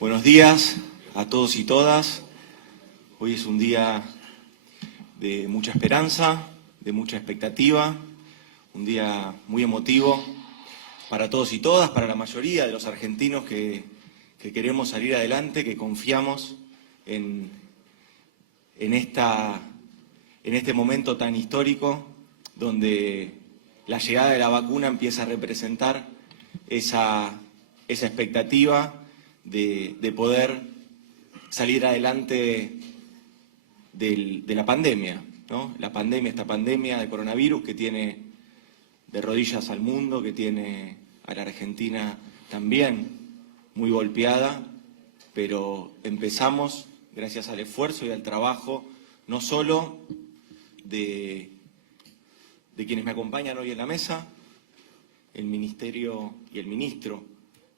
Buenos días a todos y todas. Hoy es un día de mucha esperanza, de mucha expectativa, un día muy emotivo para todos y todas, para la mayoría de los argentinos que queremos salir adelante, que confiamos en este momento tan histórico donde la llegada de la vacuna empieza a representar esa expectativa de poder salir adelante de la pandemia, ¿no? Esta pandemia de coronavirus que tiene de rodillas al mundo, que tiene a la Argentina también muy golpeada, pero empezamos gracias al esfuerzo y al trabajo, no solo de quienes me acompañan hoy en la mesa, el Ministerio y el Ministro,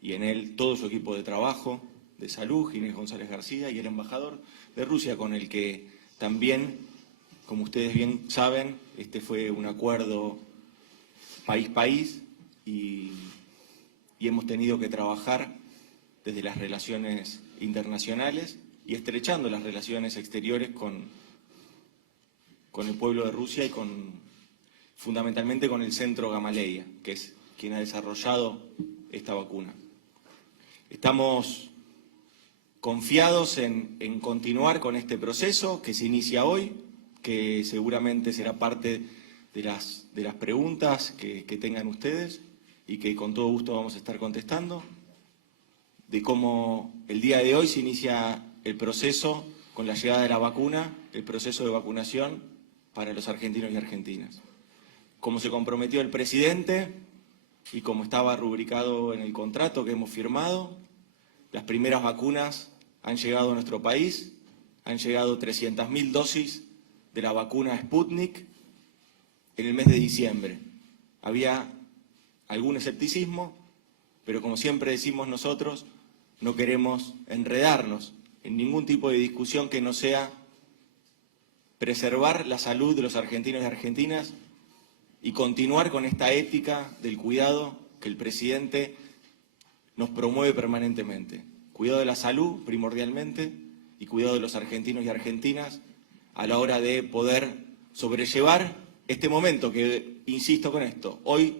y en él todo su equipo de trabajo, de salud, Ginés González García, y el embajador de Rusia, con el que también, como ustedes bien saben, este fue un acuerdo país-país y hemos tenido que trabajar desde las relaciones internacionales y estrechando las relaciones exteriores con el pueblo de Rusia y fundamentalmente con el Centro Gamaleya, que es quien ha desarrollado esta vacuna. Estamos confiados en continuar con este proceso que se inicia hoy, que seguramente será parte de las preguntas que tengan ustedes y que con todo gusto vamos a estar contestando, de cómo el día de hoy se inicia el proceso con la llegada de la vacuna, el proceso de vacunación para los argentinos y argentinas. Como se comprometió el presidente y como estaba rubricado en el contrato que hemos firmado, las primeras vacunas han llegado a nuestro país, han llegado 300.000 dosis de la vacuna Sputnik en el mes de diciembre. Había algún escepticismo, pero como siempre decimos nosotros, no queremos enredarnos en ningún tipo de discusión que no sea preservar la salud de los argentinos y argentinas y continuar con esta ética del cuidado que el presidente nos promueve permanentemente. Cuidado de la salud, primordialmente, y cuidado de los argentinos y argentinas a la hora de poder sobrellevar este momento que, insisto con esto, hoy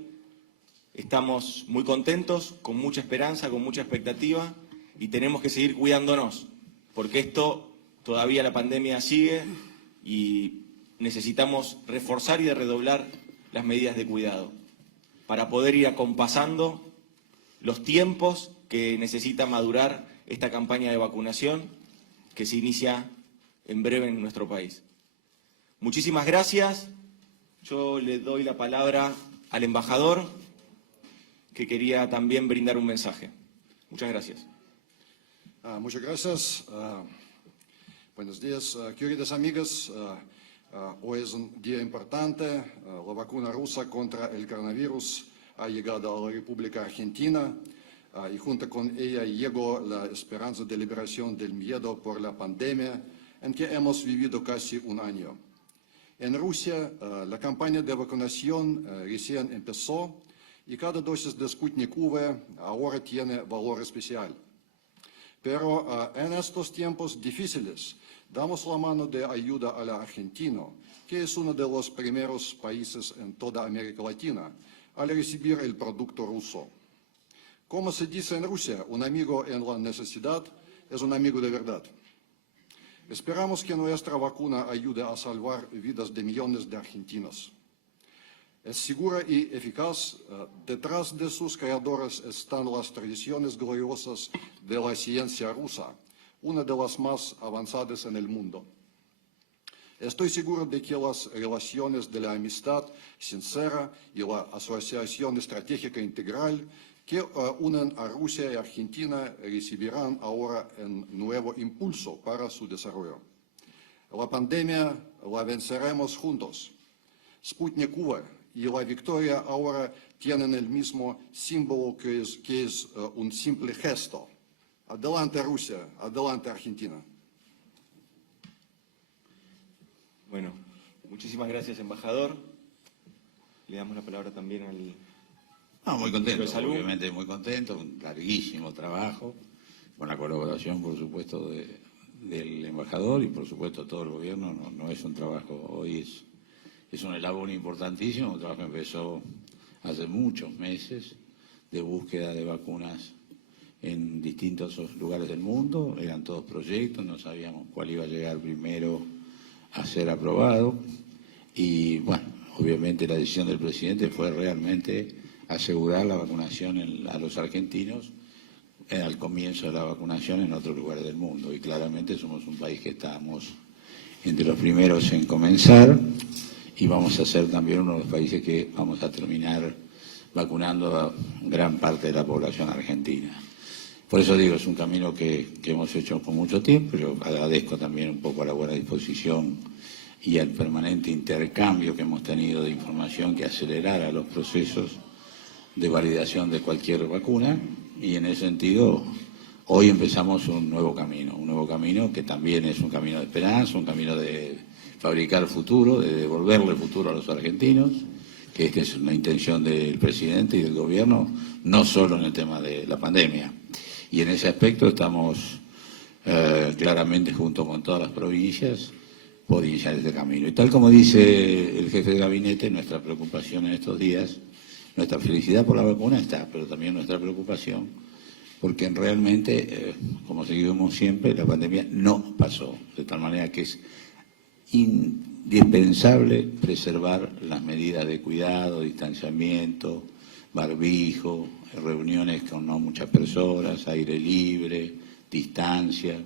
estamos muy contentos, con mucha esperanza, con mucha expectativa y tenemos que seguir cuidándonos, porque todavía la pandemia sigue y necesitamos reforzar y redoblar las medidas de cuidado para poder ir acompasando los tiempos que necesita madurar esta campaña de vacunación que se inicia en breve en nuestro país. Muchísimas gracias. Yo le doy la palabra al embajador que quería también brindar un mensaje. Muchas gracias. Muchas gracias. Buenos días, queridas amigas. Hoy es un día importante. La vacuna rusa contra el coronavirus ha llegado a la República Argentina y junto con ella llegó la esperanza de liberación del miedo por la pandemia en que hemos vivido casi un año. En Rusia, la campaña de vacunación recién empezó y cada dosis de Sputnik V ahora tiene valor especial. Pero en estos tiempos difíciles, damos la mano de ayuda a la Argentina, que es uno de los primeros países en toda América Latina al recibir el producto ruso. Como se dice en Rusia, un amigo en la necesidad es un amigo de verdad. Esperamos que nuestra vacuna ayude a salvar vidas de millones de argentinos. Es segura y eficaz. Detrás de sus creadores están las tradiciones gloriosas de la ciencia rusa, una de las más avanzadas en el mundo. Estoy seguro de que las relaciones de la amistad sincera y la asociación estratégica integral que unen a Rusia y Argentina recibirán ahora un nuevo impulso para su desarrollo. La pandemia la venceremos juntos. Sputnik V y la victoria ahora tienen el mismo símbolo que es un simple gesto. Adelante Rusia, adelante Argentina. Bueno, muchísimas gracias, embajador. Le damos la palabra también al muy contento, de salud. Obviamente muy contento, un larguísimo trabajo con la colaboración, por supuesto, del embajador y, por supuesto, todo el gobierno. No es un trabajo, hoy es un elaboro importantísimo, un trabajo que empezó hace muchos meses de búsqueda de vacunas en distintos lugares del mundo. Eran todos proyectos, no sabíamos cuál iba a llegar primero a ser aprobado. Y, bueno, obviamente la decisión del presidente fue realmente asegurar la vacunación a los argentinos al comienzo de la vacunación en otros lugares del mundo. Y claramente somos un país que estamos entre los primeros en comenzar y vamos a ser también uno de los países que vamos a terminar vacunando a gran parte de la población argentina. Por eso digo, es un camino que hemos hecho con mucho tiempo. Yo agradezco también un poco a la buena disposición y al permanente intercambio que hemos tenido de información que acelerara los procesos de validación de cualquier vacuna, y en ese sentido hoy empezamos un nuevo camino que también es un camino de esperanza, un camino de fabricar el futuro, de devolverle el futuro a los argentinos, que es una intención del presidente y del gobierno, no solo en el tema de la pandemia. Y en ese aspecto estamos claramente junto con todas las provincias por iniciar este camino. Y tal como dice el jefe de gabinete, nuestra preocupación en estos días, nuestra felicidad por la vacuna está, pero también nuestra preocupación, porque realmente, como seguimos siempre, la pandemia no pasó, de tal manera que es indispensable preservar las medidas de cuidado, distanciamiento, barbijo, reuniones con no muchas personas, aire libre, distancia,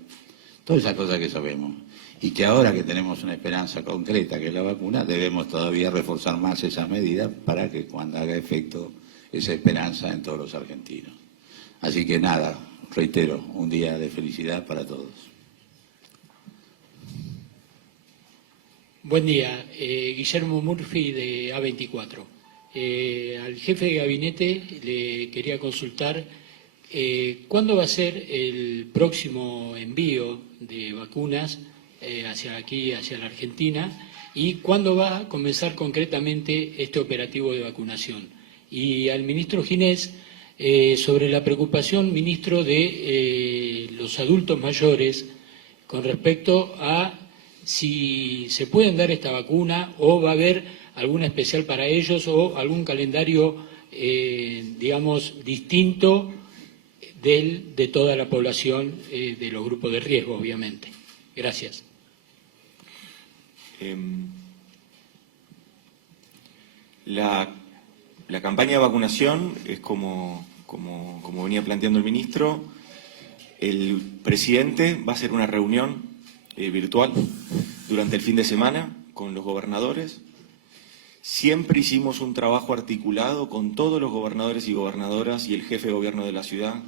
todas esas cosas que sabemos. Y que ahora que tenemos una esperanza concreta, que es la vacuna, debemos todavía reforzar más esas medidas para que cuando haga efecto esa esperanza en todos los argentinos. Así que nada, reitero, un día de felicidad para todos. Buen día, Guillermo Murphy de A24. Al jefe de gabinete le quería consultar cuándo va a ser el próximo envío de vacunas hacia aquí, hacia la Argentina, y cuándo va a comenzar concretamente este operativo de vacunación. Y al ministro Ginés, sobre la preocupación, ministro, de los adultos mayores con respecto a si se pueden dar esta vacuna o va a haber alguna especial para ellos o algún calendario, digamos, distinto de toda la población, de los grupos de riesgo, obviamente. Gracias. La campaña de vacunación es como venía planteando el ministro. El presidente va a hacer una reunión virtual durante el fin de semana con los gobernadores. Siempre hicimos un trabajo articulado con todos los gobernadores y gobernadoras y el jefe de gobierno de la ciudad.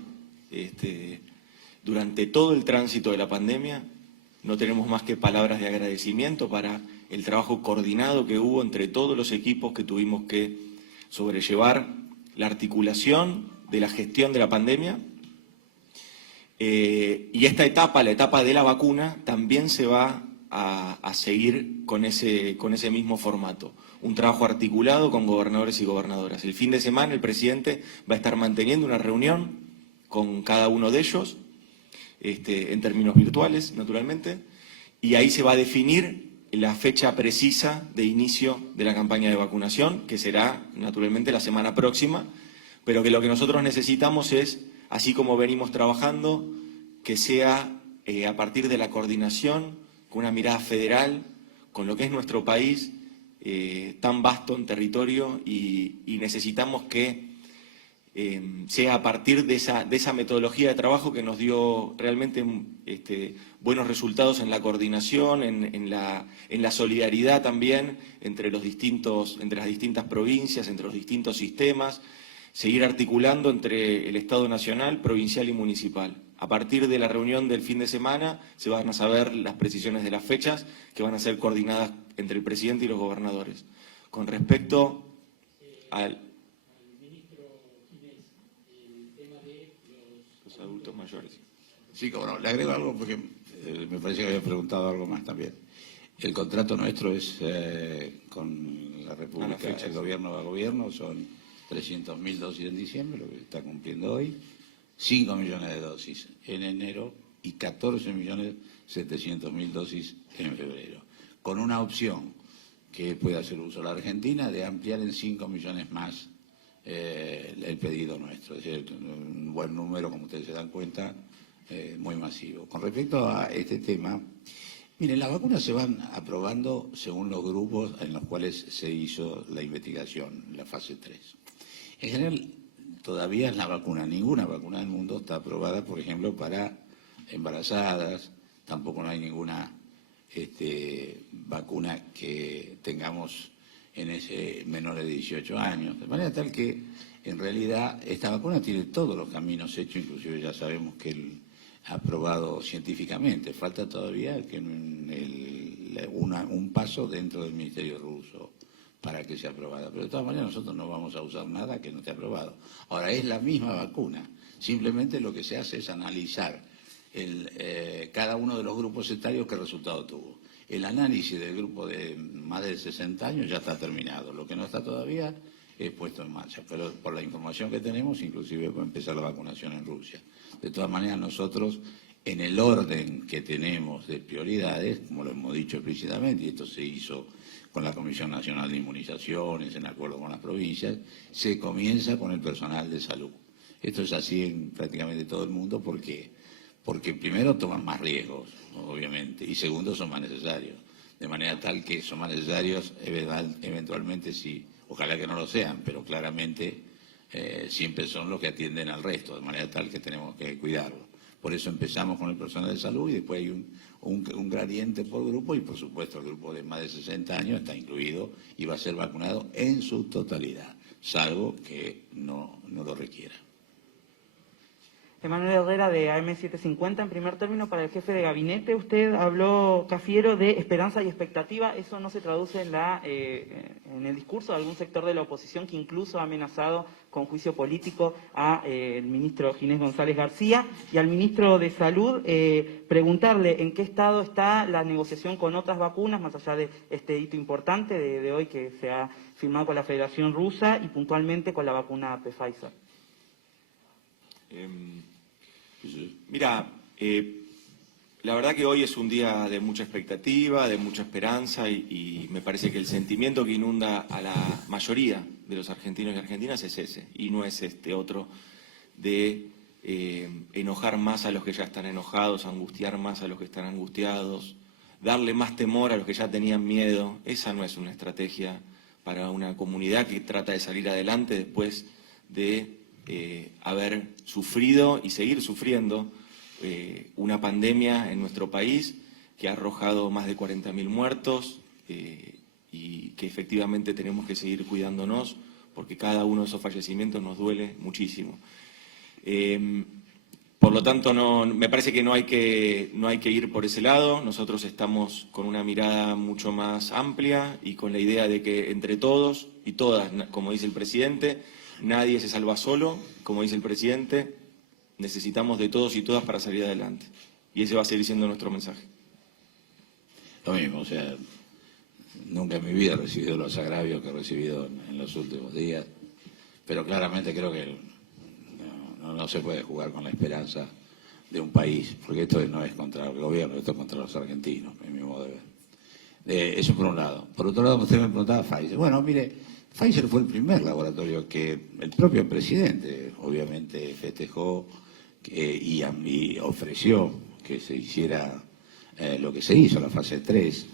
Durante todo el tránsito de la pandemia, no tenemos más que palabras de agradecimiento para el trabajo coordinado que hubo entre todos los equipos que tuvimos que sobrellevar la articulación de la gestión de la pandemia. Y esta etapa, la etapa de la vacuna, también se va a seguir con ese mismo formato. Un trabajo articulado con gobernadores y gobernadoras. El fin de semana el presidente va a estar manteniendo una reunión con cada uno de ellos, en términos virtuales, naturalmente, y ahí se va a definir la fecha precisa de inicio de la campaña de vacunación, que será, naturalmente, la semana próxima, pero que lo que nosotros necesitamos es, así como venimos trabajando, que sea a partir de la coordinación, con una mirada federal, con lo que es nuestro país, tan vasto en territorio, y necesitamos que sea a partir de esa metodología de trabajo que nos dio realmente buenos resultados en la coordinación, en la solidaridad también entre las distintas provincias, entre los distintos sistemas, seguir articulando entre el Estado nacional, provincial y municipal. A partir de la reunión del fin de semana se van a saber las precisiones de las fechas que van a ser coordinadas entre el presidente y los gobernadores. Con respecto al adultos mayores. Sí, como no, le agrego algo porque me parece que había preguntado algo más también. El contrato nuestro es con la República, el gobierno a gobierno, son 300.000 dosis en diciembre, lo que está cumpliendo hoy, 5 millones de dosis en enero y 14.700.000 dosis en febrero, con una opción que puede hacer uso la Argentina de ampliar en 5 millones más el pedido nuestro. Es decir, un buen número, como ustedes se dan cuenta, muy masivo. Con respecto a este tema, miren, las vacunas se van aprobando según los grupos en los cuales se hizo la investigación, la fase 3. En general, todavía ninguna vacuna del mundo está aprobada, por ejemplo, para embarazadas, tampoco no hay ninguna vacuna que tengamos en ese menores de 18 años, de manera tal que en realidad esta vacuna tiene todos los caminos hechos, inclusive ya sabemos que aprobado científicamente, falta todavía que un paso dentro del Ministerio ruso para que sea aprobada, pero de todas maneras nosotros no vamos a usar nada que no esté aprobado. Ahora, es la misma vacuna, simplemente lo que se hace es analizar cada uno de los grupos etarios qué resultado tuvo. El análisis del grupo de más de 60 años ya está terminado, lo que no está todavía es puesto en marcha, pero por la información que tenemos, inclusive va a empezar la vacunación en Rusia. De todas maneras, nosotros, en el orden que tenemos de prioridades, como lo hemos dicho explícitamente, y esto se hizo con la Comisión Nacional de Inmunizaciones, en acuerdo con las provincias, se comienza con el personal de salud. Esto es así en prácticamente todo el mundo porque primero toman más riesgos, obviamente, y segundo son más necesarios. De manera tal que son más necesarios, eventualmente sí, ojalá que no lo sean, pero claramente siempre son los que atienden al resto, de manera tal que tenemos que cuidarlo. Por eso empezamos con el personal de salud y después hay un gradiente por grupo y por supuesto el grupo de más de 60 años está incluido y va a ser vacunado en su totalidad, salvo que no lo requiera. Emanuel Herrera, de AM750. En primer término, para el jefe de gabinete, usted habló, Cafiero, de esperanza y expectativa. ¿Eso no se traduce en el discurso de algún sector de la oposición que incluso ha amenazado con juicio político al ministro Ginés González García? Y al ministro de Salud, preguntarle en qué estado está la negociación con otras vacunas, más allá de este hito importante de hoy que se ha firmado con la Federación Rusa y puntualmente con la vacuna Pfizer. Mira, la verdad que hoy es un día de mucha expectativa, de mucha esperanza y me parece que el sentimiento que inunda a la mayoría de los argentinos y argentinas es ese y no es este otro de enojar más a los que ya están enojados, angustiar más a los que están angustiados, darle más temor a los que ya tenían miedo. Esa no es una estrategia para una comunidad que trata de salir adelante después de haber sufrido y seguir sufriendo una pandemia en nuestro país que ha arrojado más de 40.000 muertos y que efectivamente tenemos que seguir cuidándonos porque cada uno de esos fallecimientos nos duele muchísimo. Por lo tanto, me parece que no hay que ir por ese lado. Nosotros estamos con una mirada mucho más amplia y con la idea de que entre todos y todas, como dice el presidente, nadie se salva solo, como dice el presidente, necesitamos de todos y todas para salir adelante. Y ese va a seguir siendo nuestro mensaje. Lo mismo, o sea, nunca en mi vida he recibido los agravios que he recibido en los últimos días, pero claramente creo que no se puede jugar con la esperanza de un país, porque esto no es contra el gobierno, esto es contra los argentinos, en mi modo de ver. Eso por un lado. Por otro lado, usted me preguntaba Pfizer. Bueno, mire, Pfizer fue el primer laboratorio que el propio presidente obviamente festejó y ofreció que se hiciera lo que se hizo, la fase 3.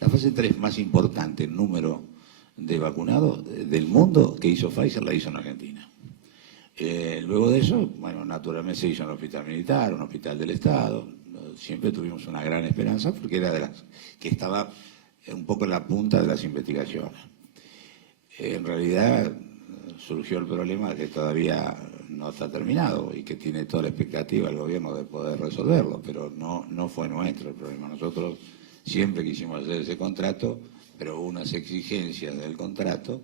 La fase 3 más importante en número de vacunados del mundo que hizo Pfizer la hizo en Argentina. Luego de eso, bueno, naturalmente se hizo en el hospital militar, un hospital del Estado. Siempre tuvimos una gran esperanza porque era de las que estaba un poco en la punta de las investigaciones. En realidad surgió el problema que todavía no está terminado y que tiene toda la expectativa el gobierno de poder resolverlo, pero no fue nuestro el problema. Nosotros siempre quisimos hacer ese contrato, pero hubo unas exigencias del contrato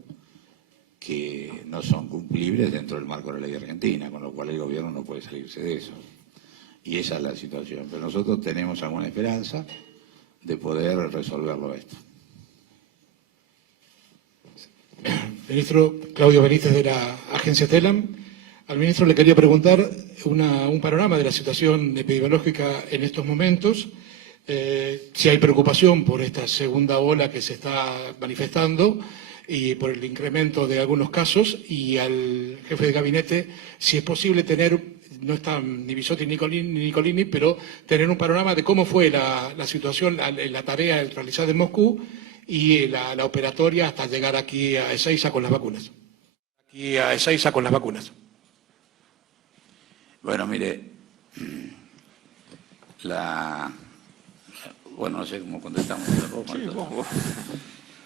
que no son cumplibles dentro del marco de la ley argentina, con lo cual el gobierno no puede salirse de eso. Y esa es la situación. Pero nosotros tenemos alguna esperanza de poder resolverlo esto. Ministro Claudio Benítez, de la agencia TELAM. Al ministro le quería preguntar un panorama de la situación epidemiológica en estos momentos, si hay preocupación por esta segunda ola que se está manifestando y por el incremento de algunos casos, y al jefe de gabinete si es posible tener, no están ni Bisotti ni Nicolini, pero tener un panorama de cómo fue la situación, la tarea realizada en Moscú y la operatoria hasta llegar aquí a Ezeiza con las vacunas. Bueno, mire, bueno, no sé cómo contestamos.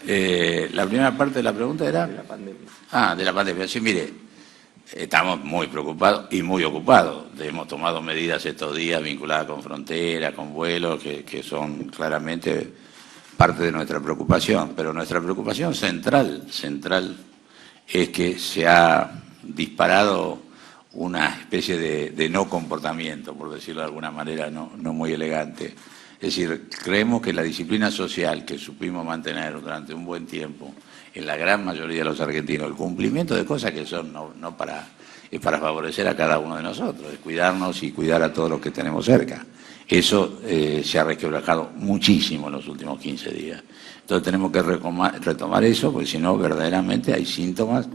La primera parte de la pregunta era... De la pandemia. De la pandemia. Sí, mire, estamos muy preocupados y muy ocupados. Hemos tomado medidas estos días vinculadas con fronteras, con vuelos, que son claramente parte de nuestra preocupación. Pero nuestra preocupación central es que se ha disparado una especie de no comportamiento, por decirlo de alguna manera no muy elegante. Es decir, creemos que la disciplina social que supimos mantener durante un buen tiempo en la gran mayoría de los argentinos, el cumplimiento de cosas que son es para favorecer a cada uno de nosotros, es cuidarnos y cuidar a todos los que tenemos cerca. Eso se ha resquebrajado muchísimo en los últimos 15 días. Entonces tenemos que retomar eso, porque si no, verdaderamente hay síntomas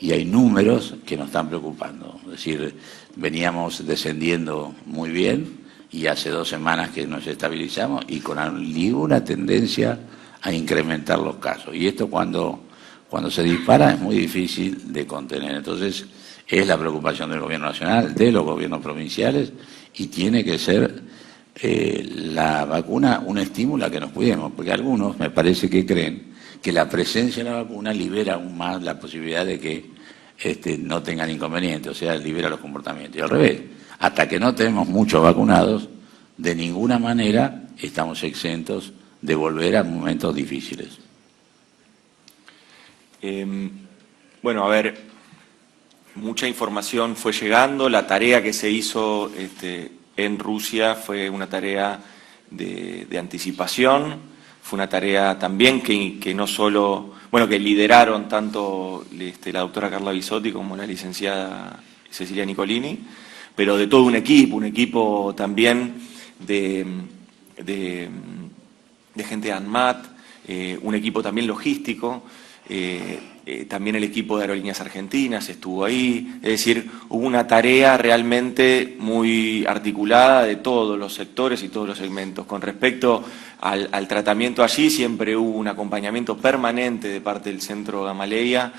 y hay números que nos están preocupando. Es decir, veníamos descendiendo muy bien y hace 2 semanas que nos estabilizamos y con ninguna tendencia a incrementar los casos. Y esto cuando se dispara es muy difícil de contener. Entonces es la preocupación del Gobierno Nacional, de los gobiernos provinciales, y tiene que ser la vacuna un estímulo a que nos cuidemos, porque algunos me parece que creen que la presencia de la vacuna libera aún más la posibilidad de que no tengan inconvenientes, o sea, libera los comportamientos. Y al revés, hasta que no tenemos muchos vacunados, de ninguna manera estamos exentos de volver a momentos difíciles. Bueno, a ver, mucha información fue llegando. La tarea que se hizo en Rusia fue una tarea de anticipación, fue una tarea también que no solo, bueno, que lideraron tanto la doctora Carla Bisotti como la licenciada Cecilia Nicolini, pero de todo un equipo también de gente de ANMAT, un equipo también logístico, también el equipo de Aerolíneas Argentinas estuvo ahí, es decir, hubo una tarea realmente muy articulada de todos los sectores y todos los segmentos. Con respecto al tratamiento allí, siempre hubo un acompañamiento permanente de parte del Centro Gamaleya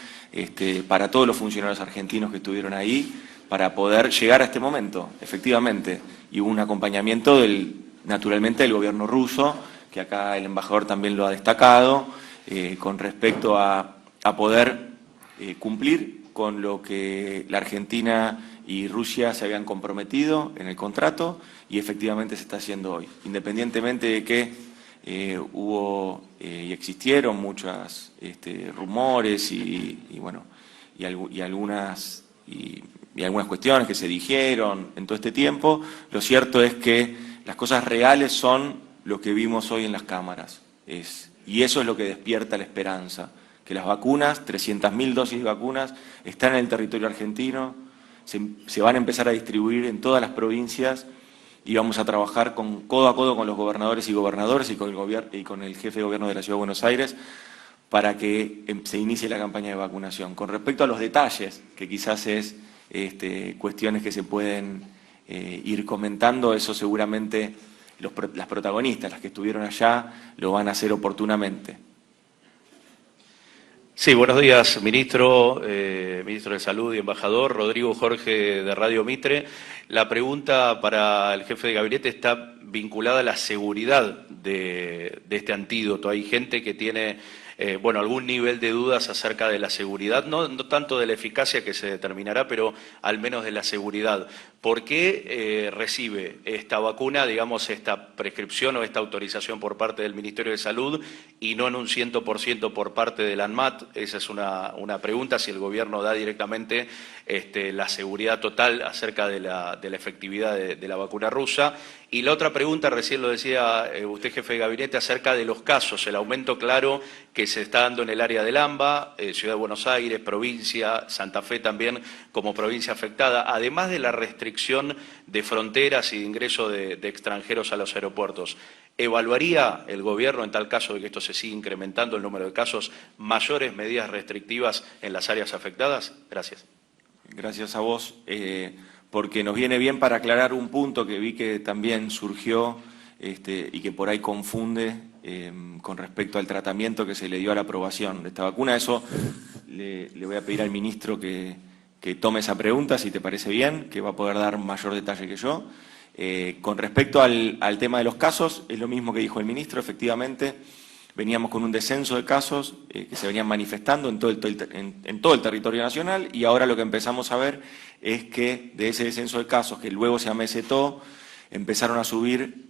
para todos los funcionarios argentinos que estuvieron ahí, para poder llegar a este momento, efectivamente. Y hubo un acompañamiento, naturalmente, del gobierno ruso, que acá el embajador también lo ha destacado, con respecto a poder cumplir con lo que la Argentina y Rusia se habían comprometido en el contrato, y efectivamente se está haciendo hoy. Independientemente de que hubo y existieron muchos rumores y algunas cuestiones que se dijeron en todo este tiempo, lo cierto es que las cosas reales son lo que vimos hoy en las cámaras. Y eso es lo que despierta la esperanza, que las vacunas, 300.000 dosis de vacunas, están en el territorio argentino, se van a empezar a distribuir en todas las provincias, y vamos a trabajar codo a codo con los gobernadores y gobernadoras y con el jefe de gobierno de la Ciudad de Buenos Aires para que se inicie la campaña de vacunación. Con respecto a los detalles, que quizás es cuestiones que se pueden ir comentando, eso seguramente las protagonistas, las que estuvieron allá, lo van a hacer oportunamente. Sí, buenos días, ministro de Salud y embajador. Rodrigo Jorge, de Radio Mitre. La pregunta para el jefe de gabinete está vinculada a la seguridad de este antídoto. Hay gente que tiene algún nivel de dudas acerca de la seguridad, no tanto de la eficacia que se determinará, pero al menos de la seguridad. ¿Por qué recibe esta vacuna, digamos, esta prescripción o esta autorización por parte del Ministerio de Salud y no en un 100% por parte del ANMAT? Esa es una pregunta, si el gobierno da directamente la seguridad total acerca de la efectividad de la vacuna rusa. Y la otra pregunta, recién lo decía usted, jefe de gabinete, acerca de los casos, el aumento claro que se está dando en el área del AMBA, Ciudad de Buenos Aires, provincia, Santa Fe también como provincia afectada, además de la restricción de fronteras y de ingreso de extranjeros a los aeropuertos. ¿Evaluaría el gobierno, en tal caso de que esto se siga incrementando el número de casos, mayores medidas restrictivas en las áreas afectadas? Gracias. Gracias a vos, porque nos viene bien para aclarar un punto que vi que también surgió y que por ahí confunde con respecto al tratamiento que se le dio a la aprobación de esta vacuna. Eso le voy a pedir al ministro que tome esa pregunta, si te parece bien, que va a poder dar mayor detalle que yo. Con respecto al tema de los casos, es lo mismo que dijo el ministro, efectivamente. Veníamos con un descenso de casos que se venían manifestando en todo el territorio nacional, y ahora lo que empezamos a ver es que de ese descenso de casos, que luego se amesetó, empezaron a subir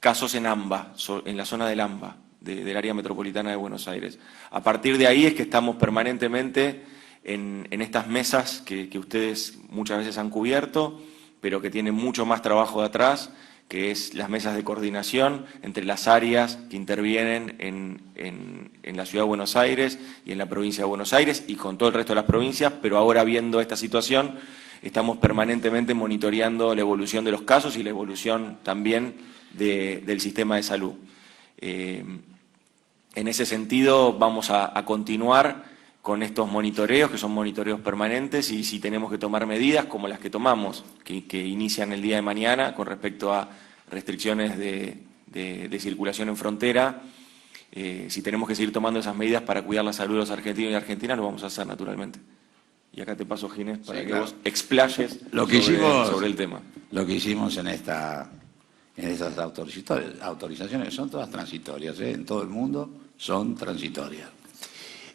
casos en AMBA, en la zona del AMBA, del área metropolitana de Buenos Aires. A partir de ahí es que estamos permanentemente en estas mesas que ustedes muchas veces han cubierto, pero que tienen mucho más trabajo de atrás, que es las mesas de coordinación entre las áreas que intervienen en la Ciudad de Buenos Aires y en la provincia de Buenos Aires y con todo el resto de las provincias, pero ahora viendo esta situación estamos permanentemente monitoreando la evolución de los casos y la evolución también del sistema de salud. En ese sentido vamos a continuar con estos monitoreos, que son monitoreos permanentes, y si tenemos que tomar medidas como las que tomamos, que inician el día de mañana con respecto a restricciones de circulación en frontera, si tenemos que seguir tomando esas medidas para cuidar la salud de los argentinos y argentinas, lo vamos a hacer naturalmente. Y acá te paso, Ginés, para que vos explayes sobre el tema. Lo que hicimos en estas autorizaciones son todas transitorias, en todo el mundo son transitorias.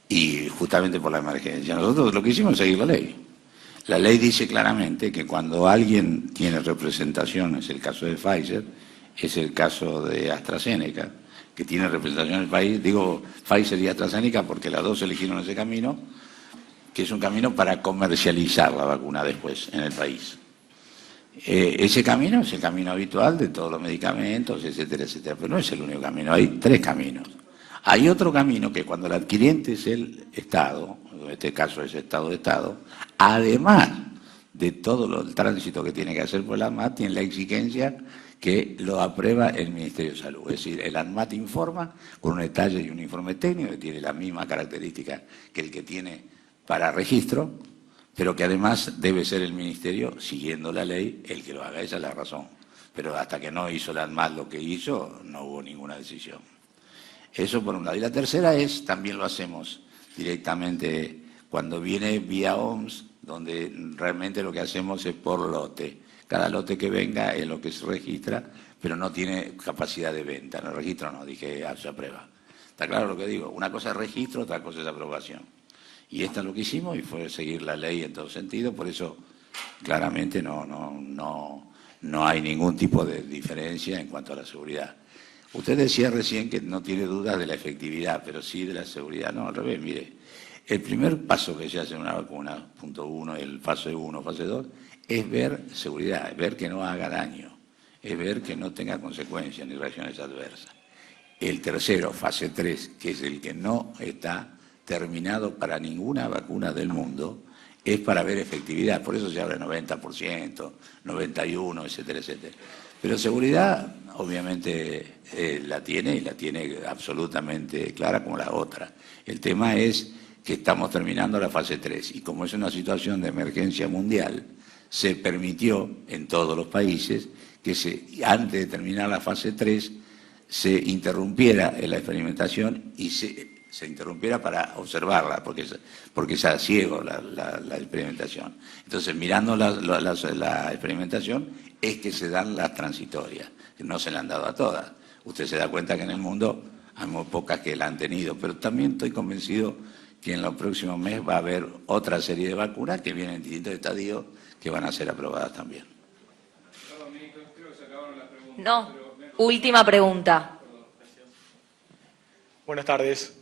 Y justamente por la emergencia. Nosotros lo que hicimos es seguir la ley. La ley dice claramente que cuando alguien tiene representación, es el caso de Pfizer, es el caso de AstraZeneca, que tiene representación en el país, digo Pfizer y AstraZeneca porque las dos eligieron ese camino, que es un camino para comercializar la vacuna después en el país. Ese camino es el camino habitual de todos los medicamentos, etcétera, etcétera, pero no es el único camino, hay tres caminos. Hay otro camino que cuando el adquiriente es el Estado, en este caso es Estado de Estado, además de todo el tránsito que tiene que hacer por el ANMAT, tiene la exigencia que lo aprueba el Ministerio de Salud. Es decir, el ANMAT informa con un detalle y un informe técnico que tiene la misma característica que el que tiene para registro, pero que además debe ser el Ministerio, siguiendo la ley, el que lo haga. Esa es la razón. Pero hasta que no hizo el ANMAT lo que hizo, no hubo ninguna decisión. Eso por un lado. Y la tercera es, también lo hacemos directamente cuando viene vía OMS, donde realmente lo que hacemos es por lote. Cada lote que venga es lo que se registra, pero no tiene capacidad de venta. En el registro no, dije, se aprueba. ¿Está claro lo que digo? Una cosa es registro, otra cosa es aprobación. Y esto es lo que hicimos y fue seguir la ley en todo sentido, por eso claramente no hay ningún tipo de diferencia en cuanto a la seguridad. Usted decía recién que no tiene dudas de la efectividad, pero sí de la seguridad. No, al revés, mire. El primer paso que se hace en una vacuna, punto 1, el fase 1, fase 2, es ver seguridad, es ver que no haga daño, es ver que no tenga consecuencias ni reacciones adversas. El tercero, fase 3, que es el que no está terminado para ninguna vacuna del mundo, es para ver efectividad. Por eso se habla de 90%, 91%, etcétera, etcétera. Pero seguridad, obviamente, la tiene y la tiene absolutamente clara como la otra. El tema es que estamos terminando la fase 3 y como es una situación de emergencia mundial, se permitió en todos los países que antes de terminar la fase 3 se interrumpiera la experimentación y se interrumpiera para observarla, porque es a ciego la experimentación. Entonces, mirando la experimentación, es que se dan las transitorias, que no se le han dado a todas. Usted se da cuenta que en el mundo hay muy pocas que la han tenido, pero también estoy convencido que en los próximos meses va a haber otra serie de vacunas que vienen en distintos estadios, que van a ser aprobadas también. No, última pregunta. Buenas tardes,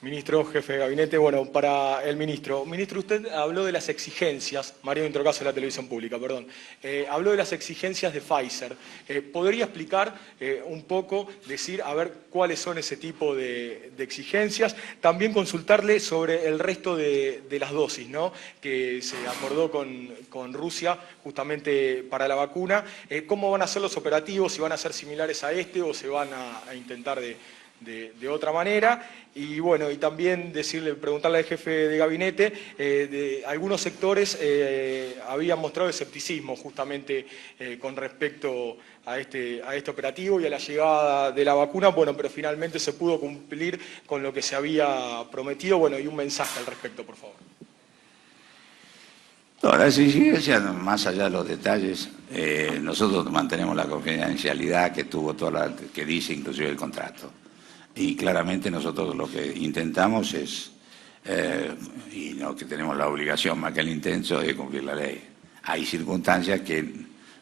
ministro, jefe de gabinete. Bueno, para el ministro. Ministro, usted habló de las exigencias, Mario Introcaso de la televisión pública, perdón. Habló de las exigencias de Pfizer. ¿Podría explicar un poco, decir, a ver cuáles son ese tipo de exigencias? También consultarle sobre el resto de las dosis, ¿no?, que se acordó con Rusia justamente para la vacuna. ¿Cómo van a ser los operativos? ¿Si van a ser similares a este o se van a intentar de otra manera? Y bueno, y también preguntarle al jefe de gabinete, de algunos sectores habían mostrado escepticismo justamente con respecto a este operativo y a la llegada de la vacuna, bueno, pero finalmente se pudo cumplir con lo que se había prometido, bueno, y un mensaje al respecto, por favor. No, las exigencias, más allá de los detalles, nosotros mantenemos la confidencialidad que dice inclusive el contrato. Y claramente nosotros lo que intentamos es, y no que tenemos la obligación más que el intento, de cumplir la ley. Hay circunstancias que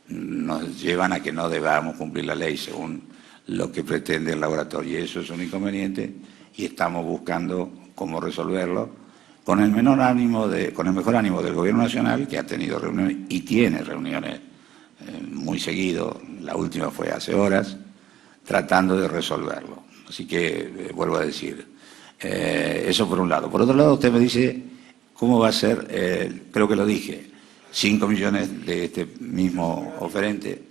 nos llevan a que no debamos cumplir la ley según lo que pretende el laboratorio. Y eso es un inconveniente y estamos buscando cómo resolverlo con el mejor ánimo del Gobierno Nacional, que ha tenido reuniones y tiene reuniones muy seguido. La última fue hace horas, tratando de resolverlo. Así que, vuelvo a decir, eso por un lado. Por otro lado, usted me dice cómo va a ser, creo que lo dije, 5 millones de este mismo oferente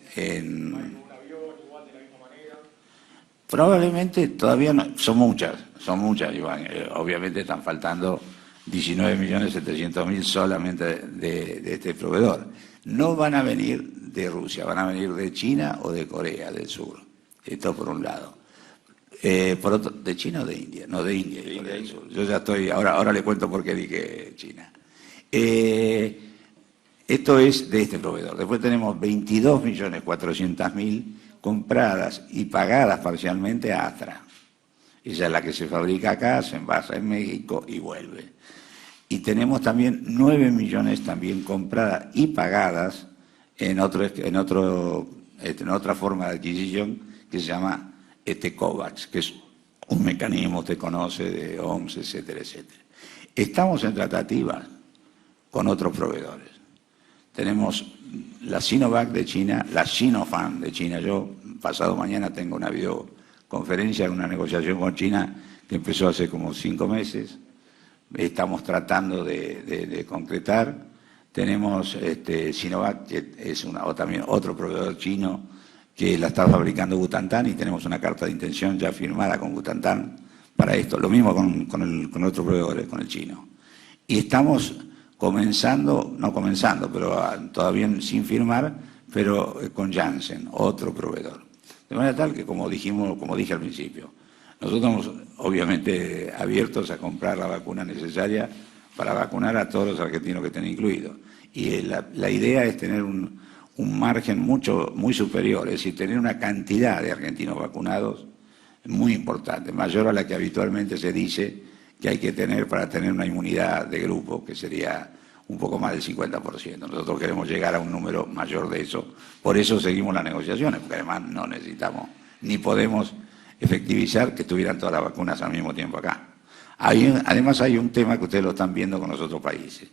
Probablemente todavía no, son muchas, Iván. Obviamente están faltando 19.700.000 solamente de este proveedor. No van a venir de Rusia, van a venir de China o de Corea del Sur. Esto por un lado. Por otro, ¿de China o de India? No, de India y Corea del Sur. Yo ya estoy, ahora le cuento por qué dije China. Esto es de este proveedor. Después tenemos 22.400.000 compradas y pagadas parcialmente a Astra. Esa es la que se fabrica acá, se envasa en México y vuelve. Y tenemos también 9 millones también compradas y pagadas en otra forma de adquisición que se llama COVAX, que es un mecanismo, usted conoce, de OMS, etcétera, etcétera. Estamos en tratativas con otros proveedores. Tenemos la Sinovac de China, la Sinopharm de China. Yo pasado mañana tengo una videoconferencia, una negociación con China que empezó hace como 5 meses. Estamos tratando de concretar. Tenemos Sinovac, que es también otro proveedor chino que la está fabricando Butantan, y tenemos una carta de intención ya firmada con Butantan para esto. Lo mismo con otros proveedores, con el chino. Y estamos pero todavía sin firmar, pero con Janssen, otro proveedor. De manera tal que, como dije al principio, nosotros estamos obviamente abiertos a comprar la vacuna necesaria para vacunar a todos los argentinos que estén incluidos. Y la idea es tener un margen muy superior, es decir, tener una cantidad de argentinos vacunados muy importante, mayor a la que habitualmente se dice que hay que tener para tener una inmunidad de grupo, que sería un poco más del 50%. Nosotros queremos llegar a un número mayor de eso. Por eso seguimos las negociaciones, porque además no necesitamos ni podemos efectivizar que estuvieran todas las vacunas al mismo tiempo acá. Además hay un tema que ustedes lo están viendo con los otros países.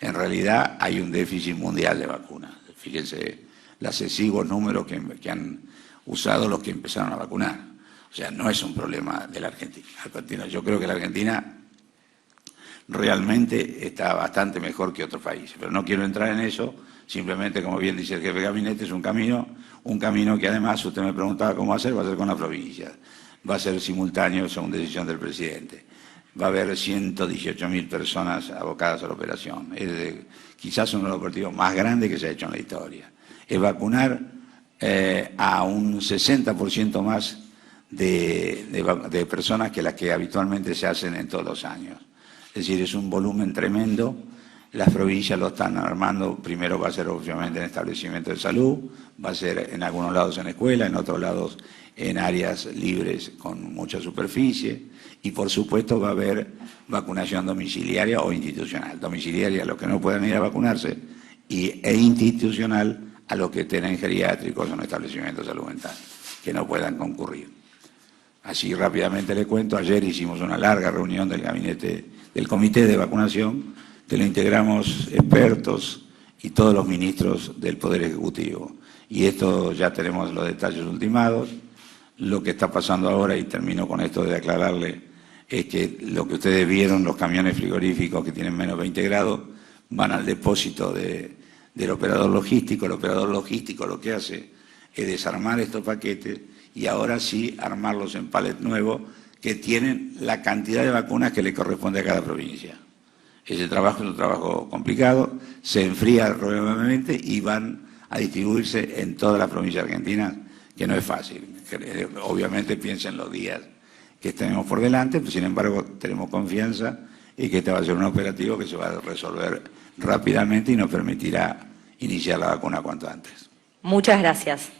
En realidad hay un déficit mundial de vacunas. Fíjense los exiguos números que han usado los que empezaron a vacunar. O sea, no es un problema de la Argentina. Yo creo que la Argentina realmente está bastante mejor que otros países. Pero no quiero entrar en eso, simplemente, como bien dice el jefe de gabinete, es un camino que además, usted me preguntaba cómo hacer, va a ser con la provincia. Va a ser simultáneo según decisión del presidente. Va a haber 118.000 personas abocadas a la operación. Es quizás uno de los operativos más grandes que se ha hecho en la historia. Es vacunar a un 60% más de personas que las que habitualmente se hacen en todos los años. Es decir, es un volumen tremendo. Las provincias lo están armando. Primero va a ser obviamente en establecimientos de salud, va a ser en algunos lados en escuela, en otros lados en áreas libres con mucha superficie, y por supuesto va a haber vacunación domiciliaria o institucional. Domiciliaria los que no puedan ir a vacunarse, e institucional a los que estén en geriátricos o en establecimientos de salud mental, que no puedan concurrir. Así rápidamente le cuento, ayer hicimos una larga reunión del gabinete, del comité de vacunación, que lo integramos expertos y todos los ministros del Poder Ejecutivo. Y esto ya tenemos los detalles ultimados. Lo que está pasando ahora, y termino con esto de aclararle, es que lo que ustedes vieron, los camiones frigoríficos que tienen menos 20 grados, van al depósito del operador logístico. El operador logístico lo que hace es desarmar estos paquetes y ahora sí armarlos en palet nuevos que tienen la cantidad de vacunas que le corresponde a cada provincia. Ese trabajo es un trabajo complicado, se enfría probablemente y van a distribuirse en todas las provincias argentinas, que no es fácil. Obviamente piensen los días que tenemos por delante, pero sin embargo tenemos confianza en que este va a ser un operativo que se va a resolver rápidamente y nos permitirá iniciar la vacuna cuanto antes. Muchas gracias.